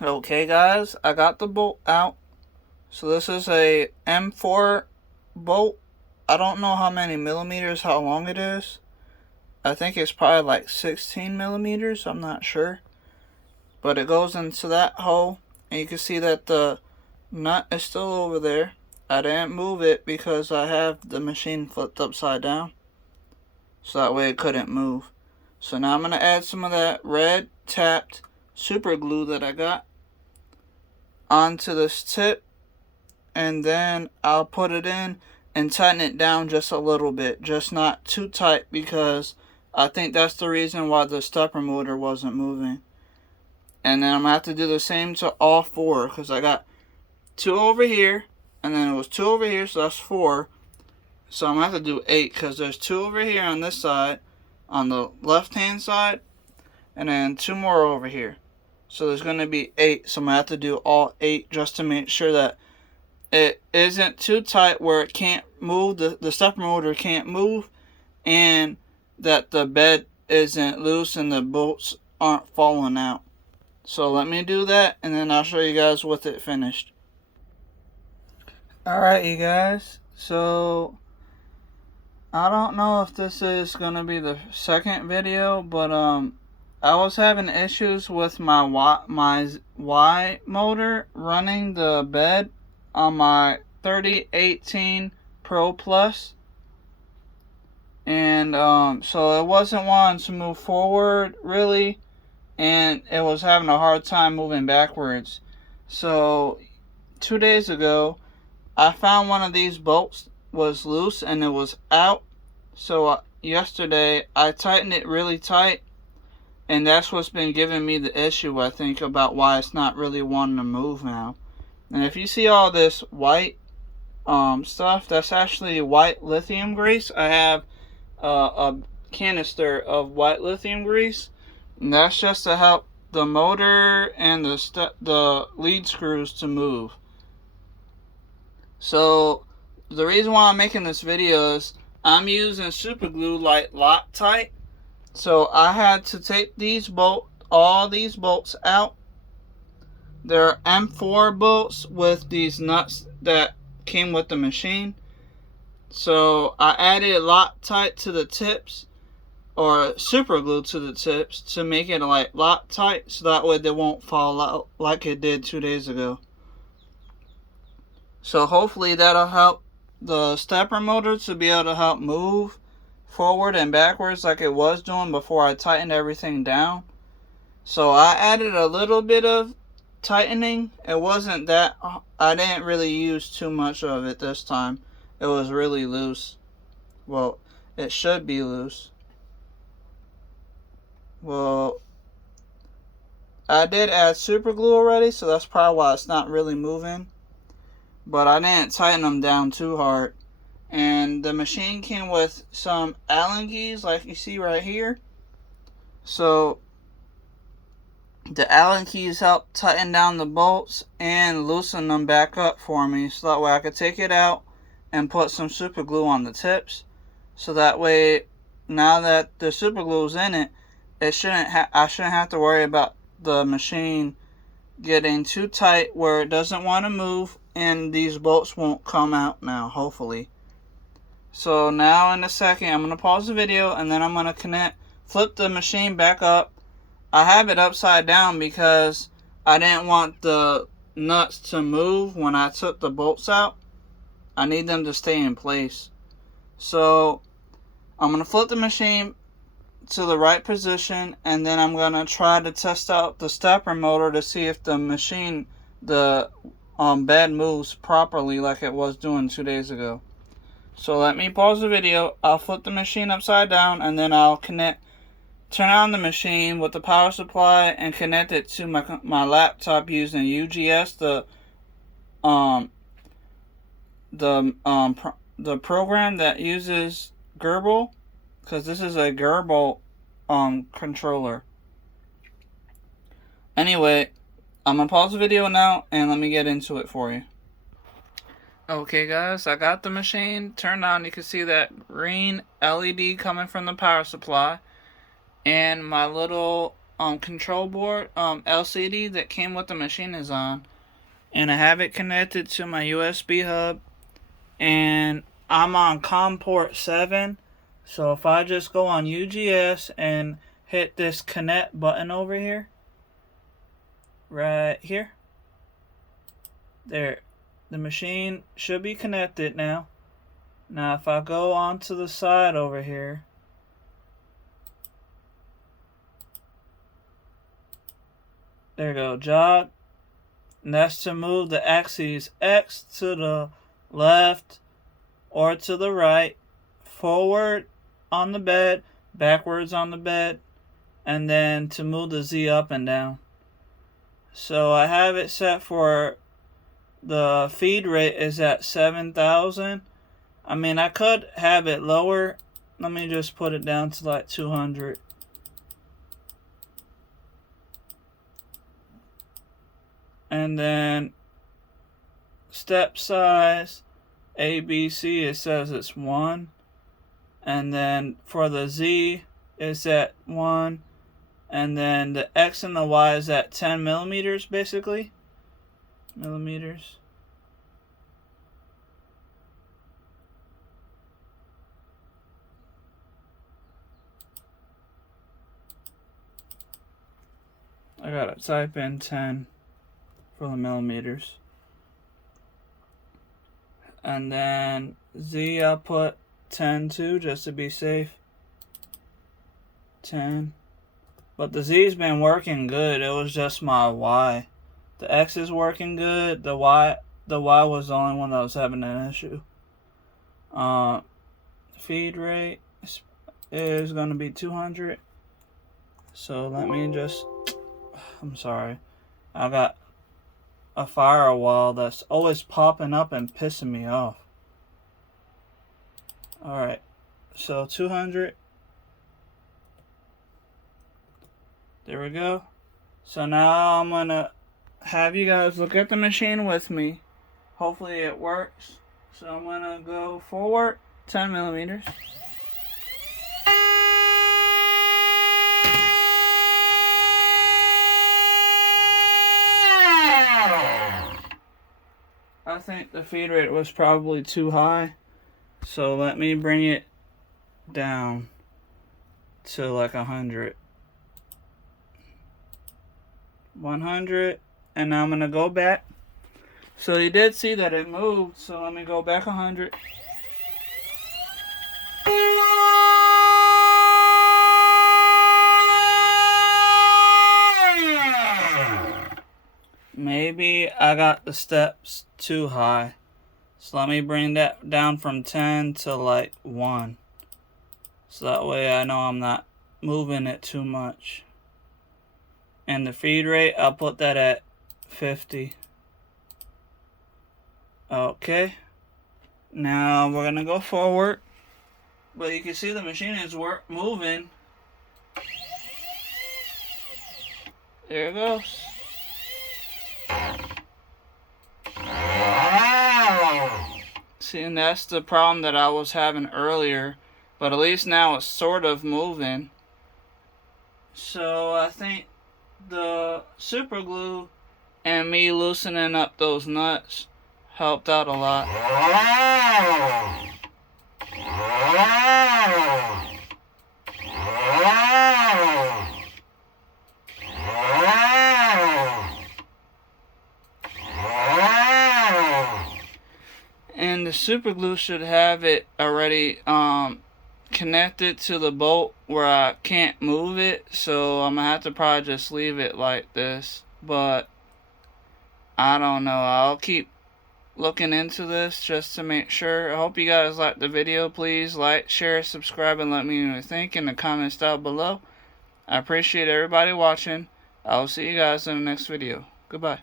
Okay guys, I got the bolt out. So this is a M4 bolt. I don't know how many millimeters, how long it is. I think it's probably like 16 millimeters, I'm not sure. But it goes into that hole, and you can see that the nut is still over there. I didn't move it because I have the machine flipped upside down, so that way it couldn't move. So now I'm going to add some of that red tapped super glue that I got onto this tip, and then I'll put it in and tighten it down just a little bit, just not too tight, because I think that's the reason why the stepper motor wasn't moving. And then I'm going to have to do the same to all four, because I got two over here, and then it was two over here, so that's four. So I'm going to have to do 8, because there's two over here on this side, on the left hand side, and then two more over here. So there's going to be 8, so I'm going to have to do all 8 just to make sure that it isn't too tight where it can't move, the stepper motor can't move, and that the bed isn't loose and the bolts aren't falling out. So let me do that, and then I'll show you guys with it finished. Alright you guys, so I don't know if this is going to be the second video, but I was having issues with my Y motor running the bed on my 3018 Pro Plus, and so it wasn't wanting to move forward really, and it was having a hard time moving backwards. So 2 days ago I found one of these bolts was loose and it was out. So yesterday I tightened it really tight, and that's what's been giving me the issue, I think, about why it's not really wanting to move now. And if you see all this white stuff, that's actually white lithium grease. I have a canister of white lithium grease, and that's just to help the motor and the lead screws to move. So the reason why I'm making this video is I'm using super glue like Loctite. So I had to take all these bolts out. They're M4 bolts with these nuts that came with the machine. So I added Loctite to the tips, or super glue to the tips, to make it like Loctite, so that way they won't fall out like it did 2 days ago. So hopefully that'll help the stepper motor to be able to help move forward and backwards like it was doing before I tightened everything down. So I added a little bit of tightening. It wasn't that, I didn't really use too much of it this time. It was really loose. Well, it should be loose. Well, I did add super glue already, so that's probably why it's not really moving. But I didn't tighten them down too hard. And the machine came with some Allen keys like you see right here. So the Allen keys help tighten down the bolts and loosen them back up for me, so that way I could take it out and put some super glue on the tips. So that way, now that the super glue is in it, I shouldn't have to worry about the machine getting too tight where it doesn't want to move, and these bolts won't come out now, hopefully. So now in a second I'm going to pause the video, and then I'm going to flip the machine back up. I have it upside down because I didn't want the nuts to move when I took the bolts out. I need them to stay in place. So I'm going to flip the machine to the right position, and then I'm going to try to test out the stepper motor to see if the machine, the bed moves properly like it was doing 2 days ago. So let me pause the video. I'll flip the machine upside down, and then I'll turn on the machine with the power supply and connect it to my laptop using UGS, the program that uses Gerbil, because this is a Gerbil controller. Anyway, I'm gonna pause the video now and let me get into it for you. Okay guys, I got the machine turned on. You can see that green LED coming from the power supply, and my little control board LCD that came with the machine is on, and I have it connected to my USB hub, and I'm on COM port 7. So if I just go on UGS and hit this connect button over here, right here, there, the machine should be connected now. Now if I go on to the side over here, there you go, jog, and that's to move the axis X to the left or to the right, forward on the bed, backwards on the bed, and then to move the Z up and down. So I have it set for the feed rate is at 7,000. I mean, I could have it lower. Let me just put it down to like 200. And then step size, ABC, it says it's 1. And then for the Z, it's at 1. And then the X and the Y is at 10 millimeters, basically. Millimeters. I gotta type in 10 for the millimeters. And then Z, I'll put 10 too, just to be safe. 10. But the Z's been working good. It was just my Y. The X is working good. The Y was the only one that was having an issue. Feed rate is gonna be 200. So let me just, I'm sorry. I got a firewall that's always popping up and pissing me off. Alright, so 200. There we go. So now I'm gonna have you guys look at the machine with me. Hopefully it works. So I'm gonna go forward 10 millimeters. I think the feed rate was probably too high, so let me bring it down to like 100. 100, and now I'm gonna go back. So you did see that it moved, so let me go back 100. Maybe I got the steps too high. So let me bring that down from 10 to like 1. So that way I know I'm not moving it too much. And the feed rate, I'll put that at 50. Okay. Now we're gonna go forward. But you can see the machine is moving. There it goes. See, and that's the problem that I was having earlier. But at least now it's sort of moving. So I think the super glue and me loosening up those nuts helped out a lot. And the super glue should have it already connected to the bolt where I can't move it, so I'm gonna have to probably just leave it like this. But I don't know, I'll keep looking into this just to make sure. I hope you guys liked the video. Please like, share, subscribe, and let me know what you think in the comments down below. I appreciate everybody watching. I'll see you guys in the next video. Goodbye.